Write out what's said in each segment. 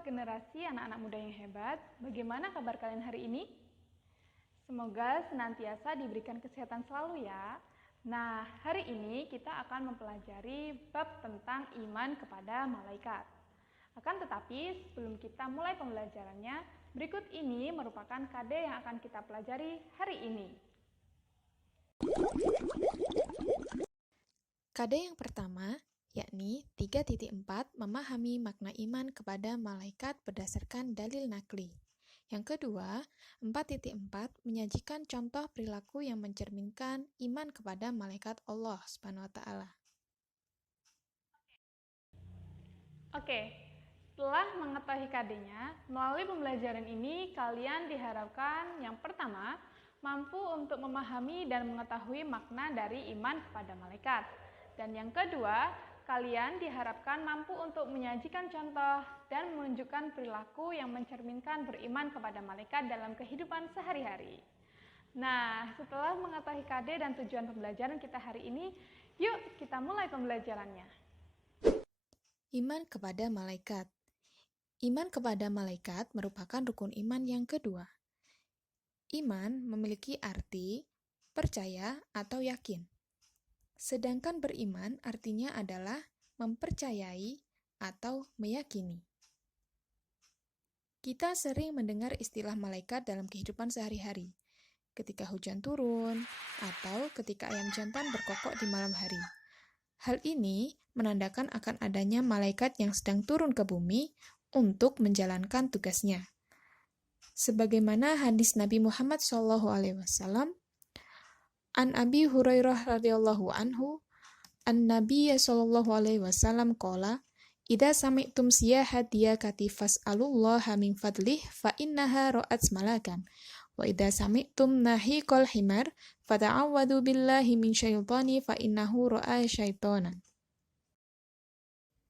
untuk generasi anak-anak muda yang hebat. Bagaimana kabar kalian hari ini? Semoga senantiasa diberikan kesehatan selalu ya. Nah, hari ini kita akan mempelajari bab tentang iman kepada malaikat. Akan tetapi, sebelum kita mulai pembelajarannya, berikut ini merupakan KD yang akan kita pelajari hari ini. KD yang pertama, yakni 3.4 memahami makna iman kepada malaikat berdasarkan dalil nakli. Yang kedua, 4.4 menyajikan contoh perilaku yang mencerminkan iman kepada malaikat Allah SWT. Oke, setelah mengetahui KD-nya, melalui pembelajaran ini kalian diharapkan yang pertama, mampu untuk memahami dan mengetahui makna dari iman kepada malaikat. Dan yang kedua, kalian diharapkan mampu untuk menyajikan contoh dan menunjukkan perilaku yang mencerminkan beriman kepada malaikat dalam kehidupan sehari-hari. Nah, setelah mengetahui KD dan tujuan pembelajaran kita hari ini, yuk kita mulai pembelajarannya. Iman kepada malaikat. Iman kepada malaikat merupakan rukun iman yang kedua. Iman memiliki arti percaya atau yakin. Sedangkan beriman artinya adalah mempercayai atau meyakini. Kita sering mendengar istilah malaikat dalam kehidupan sehari-hari, ketika hujan turun atau ketika ayam jantan berkokok di malam hari. Hal ini menandakan akan adanya malaikat yang sedang turun ke bumi untuk menjalankan tugasnya. Sebagaimana hadis Nabi Muhammad SAW, An Abi Hurairah radhiyallahu anhu, An-Nabiy sallallahu alaihi wasallam qala, "Idza sami'tum siyahatiya katifas alullaha min fadlih fa innaha ra'at malakan. Wa idza sami'tum nahiqal himar fata'awwadu billahi min syaitani fa innahu ra'a syaitanan."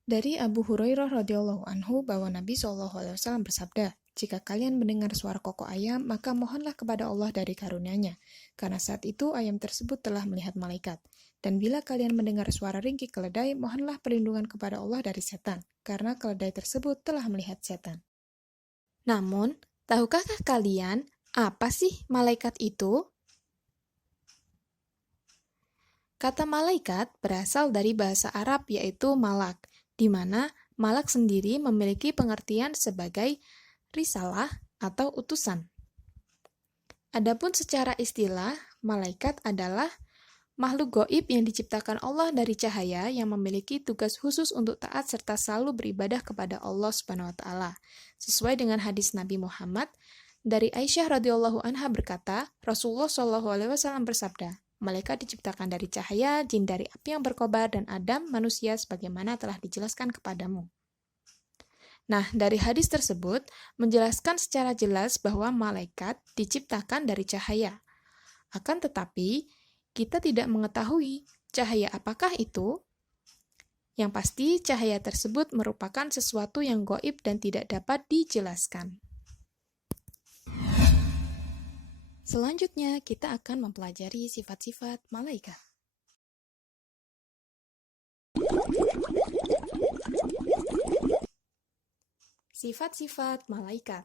Dari Abu Hurairah radhiyallahu anhu bahwa Nabi sallallahu alaihi wasallam bersabda, "Jika kalian mendengar suara kokok ayam, maka mohonlah kepada Allah dari karunia-Nya, karena saat itu ayam tersebut telah melihat malaikat. Dan bila kalian mendengar suara ringkik keledai, mohonlah perlindungan kepada Allah dari setan, karena keledai tersebut telah melihat setan." Namun, tahukah kalian apa sih malaikat itu? Kata malaikat berasal dari bahasa Arab yaitu malak, di mana malak sendiri memiliki pengertian sebagai risalah atau utusan. Adapun secara istilah, malaikat adalah makhluk gaib yang diciptakan Allah dari cahaya yang memiliki tugas khusus untuk taat serta selalu beribadah kepada Allah SWT. Sesuai dengan hadis Nabi Muhammad, dari Aisyah radhiyallahu anha berkata, Rasulullah SAW bersabda, "Malaikat diciptakan dari cahaya, jin dari api yang berkobar, dan Adam manusia sebagaimana telah dijelaskan kepadamu." Nah, dari hadis tersebut menjelaskan secara jelas bahwa malaikat diciptakan dari cahaya. Akan tetapi, kita tidak mengetahui cahaya apakah itu. Yang pasti, cahaya tersebut merupakan sesuatu yang gaib dan tidak dapat dijelaskan. Selanjutnya, kita akan mempelajari sifat-sifat malaikat. Sifat-sifat malaikat.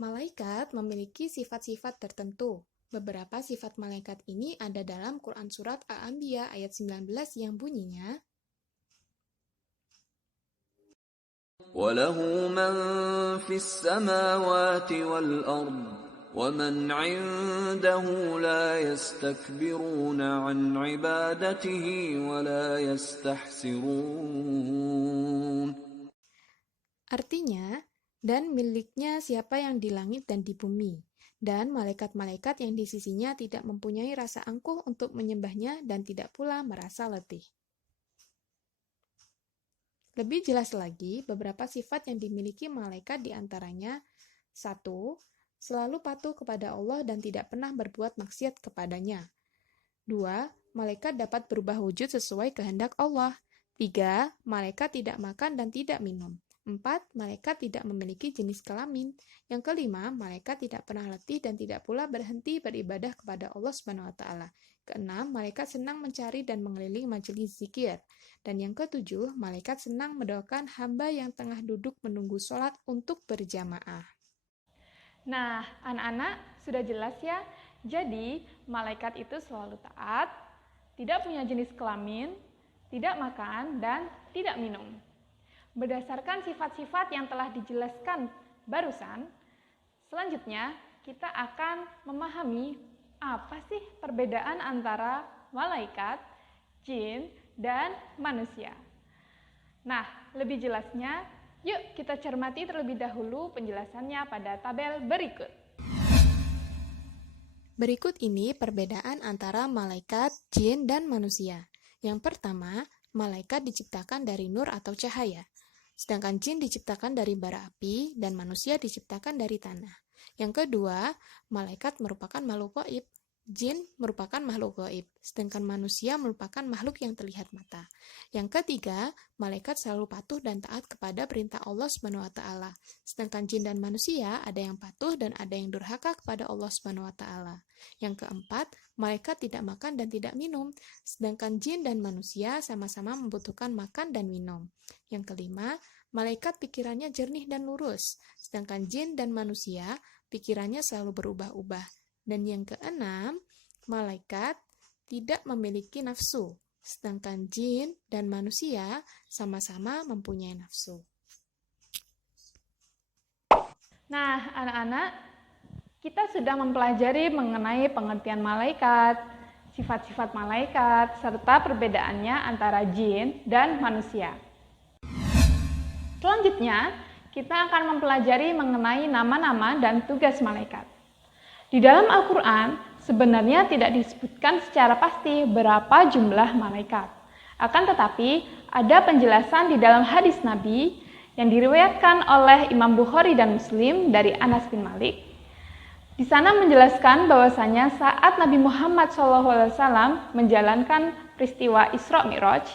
Malaikat memiliki sifat-sifat tertentu. Beberapa sifat malaikat ini ada dalam Quran Surat Al-Anbiya ayat 19 yang bunyinya, وَلَهُ مَنْ فِي السَّمَاوَاتِ وَالْأَرْضِ وَمَنْ عِنْدَهُ لَا يَسْتَكْبِرُونَ عَنْ عِبَادَتِهِ وَلَا يَسْتَحْسِرُونَ. artinya, dan miliknya siapa yang di langit dan di bumi, dan malaikat-malaikat yang di sisinya tidak mempunyai rasa angkuh untuk menyembahnya dan tidak pula merasa letih. Lebih jelas lagi, beberapa sifat yang dimiliki malaikat diantaranya 1. Selalu patuh kepada Allah dan tidak pernah berbuat maksiat kepadanya. 2. Malaikat dapat berubah wujud sesuai kehendak Allah. 3. Malaikat tidak makan dan tidak minum. 4. Malaikat tidak memiliki jenis kelamin. Yang kelima, malaikat tidak pernah letih dan tidak pula berhenti beribadah kepada Allah SWT. Keenam, malaikat senang mencari dan mengelilingi majelis zikir. Dan yang ketujuh, malaikat senang mendoakan hamba yang tengah duduk menunggu sholat untuk berjamaah. Nah, anak-anak sudah jelas ya. Jadi, malaikat itu selalu taat, tidak punya jenis kelamin, tidak makan, dan tidak minum. Berdasarkan sifat-sifat yang telah dijelaskan barusan, selanjutnya kita akan memahami apa sih perbedaan antara malaikat, jin, dan manusia. Nah, lebih jelasnya, yuk kita cermati terlebih dahulu penjelasannya pada tabel berikut. Berikut ini perbedaan antara malaikat, jin, dan manusia. Yang pertama, malaikat diciptakan dari nur atau cahaya, sedangkan jin diciptakan dari bara api dan manusia diciptakan dari tanah. Yang kedua, malaikat merupakan makhluk gaib. Jin merupakan makhluk gaib, sedangkan manusia merupakan makhluk yang terlihat mata. Yang ketiga, malaikat selalu patuh dan taat kepada perintah Allah Subhanahu wa taala. Sedangkan jin dan manusia ada yang patuh dan ada yang durhaka kepada Allah Subhanahu wa taala. Yang keempat, malaikat tidak makan dan tidak minum, sedangkan jin dan manusia sama-sama membutuhkan makan dan minum. Yang kelima, malaikat pikirannya jernih dan lurus, sedangkan jin dan manusia pikirannya selalu berubah-ubah. Dan yang keenam, malaikat tidak memiliki nafsu, sedangkan jin dan manusia sama-sama mempunyai nafsu. Nah, anak-anak, kita sudah mempelajari mengenai pengertian malaikat, sifat-sifat malaikat, serta perbedaannya antara jin dan manusia. Selanjutnya, kita akan mempelajari mengenai nama-nama dan tugas malaikat. Di dalam Al-Quran, sebenarnya tidak disebutkan secara pasti berapa jumlah malaikat. Akan tetapi, ada penjelasan di dalam hadis Nabi yang diriwayatkan oleh Imam Bukhari dan Muslim dari Anas bin Malik. Di sana menjelaskan bahwasanya saat Nabi Muhammad SAW menjalankan peristiwa Isra Mi'raj,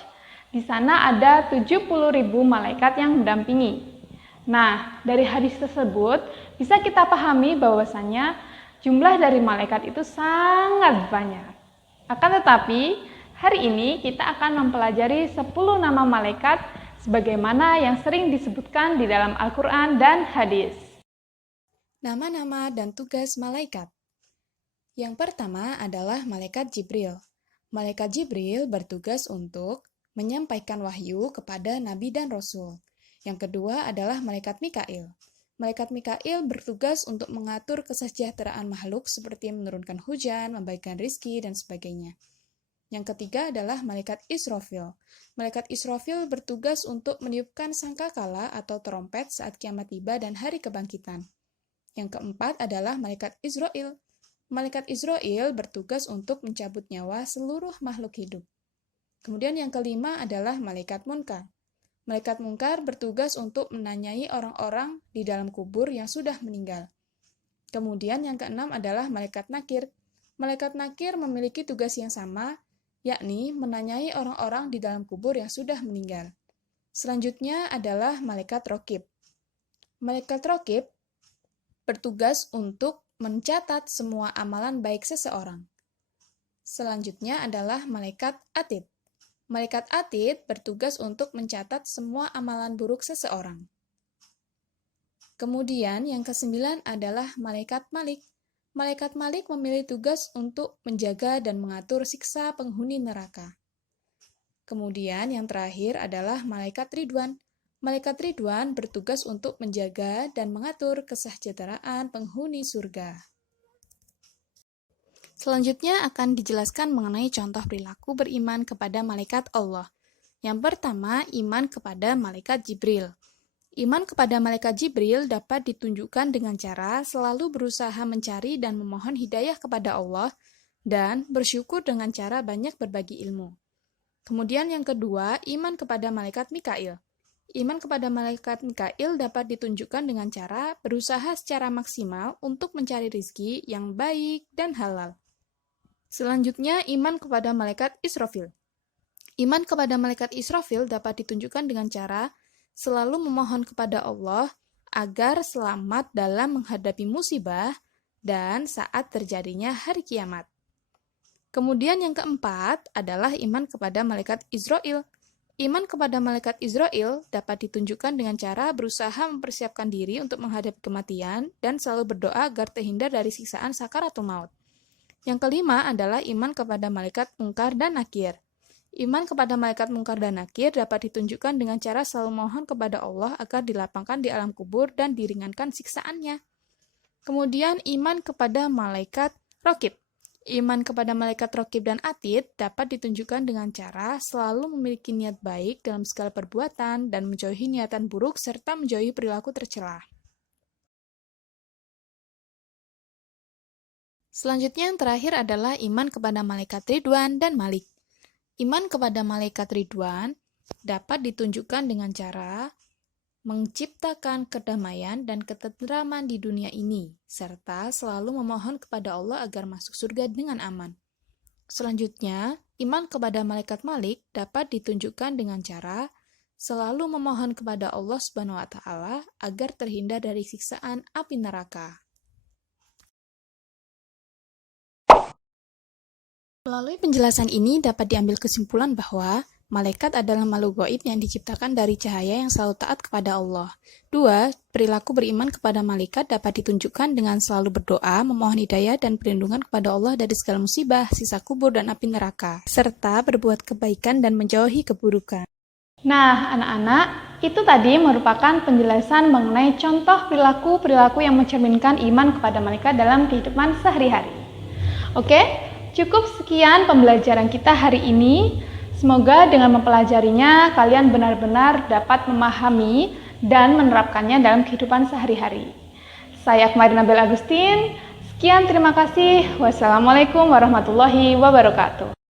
di sana ada 70.000 malaikat yang mendampingi. Nah, dari hadis tersebut bisa kita pahami bahwasanya jumlah dari malaikat itu sangat banyak. Akan tetapi, hari ini kita akan mempelajari 10 nama malaikat sebagaimana yang sering disebutkan di dalam Al-Quran dan hadis. Nama-nama dan tugas malaikat. Yang pertama adalah malaikat Jibril. Malaikat Jibril bertugas untuk menyampaikan wahyu kepada nabi dan rasul. Yang kedua adalah malaikat Mikail. Malaikat Mikail bertugas untuk mengatur kesejahteraan makhluk seperti menurunkan hujan, membagikan rizki, dan sebagainya. Yang ketiga adalah malaikat Israfil. Malaikat Israfil bertugas untuk meniupkan sangkakala atau trompet saat kiamat tiba dan hari kebangkitan. Yang keempat adalah malaikat Israil. Malaikat Israil bertugas untuk mencabut nyawa seluruh makhluk hidup. Kemudian yang kelima adalah malaikat Munkar. Malaikat Munkar bertugas untuk menanyai orang-orang di dalam kubur yang sudah meninggal. Kemudian yang keenam adalah malaikat Nakir. Malaikat Nakir memiliki tugas yang sama, yakni menanyai orang-orang di dalam kubur yang sudah meninggal. Selanjutnya adalah malaikat Raqib. Malaikat Raqib bertugas untuk mencatat semua amalan baik seseorang. Selanjutnya adalah malaikat Atid. Malaikat Atid bertugas untuk mencatat semua amalan buruk seseorang. Kemudian yang kesembilan adalah malaikat Malik. Malaikat Malik memiliki tugas untuk menjaga dan mengatur siksa penghuni neraka. Kemudian yang terakhir adalah malaikat Ridwan. Malaikat Ridwan bertugas untuk menjaga dan mengatur kesejahteraan penghuni surga. Selanjutnya akan dijelaskan mengenai contoh perilaku beriman kepada malaikat Allah. Yang pertama, iman kepada malaikat Jibril. Iman kepada malaikat Jibril dapat ditunjukkan dengan cara selalu berusaha mencari dan memohon hidayah kepada Allah dan bersyukur dengan cara banyak berbagi ilmu. Kemudian yang kedua, iman kepada malaikat Mikail. Iman kepada malaikat Mikail dapat ditunjukkan dengan cara berusaha secara maksimal untuk mencari rizki yang baik dan halal. Selanjutnya, iman kepada malaikat Israfil. Iman kepada malaikat Israfil dapat ditunjukkan dengan cara selalu memohon kepada Allah agar selamat dalam menghadapi musibah dan saat terjadinya hari kiamat. Kemudian yang keempat adalah iman kepada malaikat Israil. Iman kepada malaikat Israel dapat ditunjukkan dengan cara berusaha mempersiapkan diri untuk menghadapi kematian dan selalu berdoa agar terhindar dari siksaan sakaratul maut. Yang kelima adalah iman kepada malaikat Munkar dan Nakir. Iman kepada malaikat Munkar dan Nakir dapat ditunjukkan dengan cara selalu mohon kepada Allah agar dilapangkan di alam kubur dan diringankan siksaannya. Kemudian iman kepada malaikat Raqib. Iman kepada malaikat Raqib dan Atid dapat ditunjukkan dengan cara selalu memiliki niat baik dalam segala perbuatan dan menjauhi niatan buruk serta menjauhi perilaku tercela. Selanjutnya yang terakhir adalah iman kepada malaikat Ridwan dan Malik. Iman kepada malaikat Ridwan dapat ditunjukkan dengan cara menciptakan kedamaian dan ketentraman di dunia ini, serta selalu memohon kepada Allah agar masuk surga dengan aman. Selanjutnya, iman kepada malaikat Malik dapat ditunjukkan dengan cara selalu memohon kepada Allah Subhanahu wa Ta'ala agar terhindar dari siksaan api neraka. Melalui penjelasan ini dapat diambil kesimpulan bahwa malaikat adalah makhluk gaib yang diciptakan dari cahaya yang selalu taat kepada Allah. 2. Perilaku beriman kepada malaikat dapat ditunjukkan dengan selalu berdoa, memohon hidayah dan perlindungan kepada Allah dari segala musibah, siksa kubur, dan api neraka, serta berbuat kebaikan dan menjauhi keburukan. Nah, anak-anak, itu tadi merupakan penjelasan mengenai contoh perilaku-perilaku yang mencerminkan iman kepada malaikat dalam kehidupan sehari-hari. Oke, cukup sekian pembelajaran kita hari ini. Semoga dengan mempelajarinya, kalian benar-benar dapat memahami dan menerapkannya dalam kehidupan sehari-hari. Saya Akmari Nabil Agustin. Sekian, terima kasih. Wassalamualaikum warahmatullahi wabarakatuh.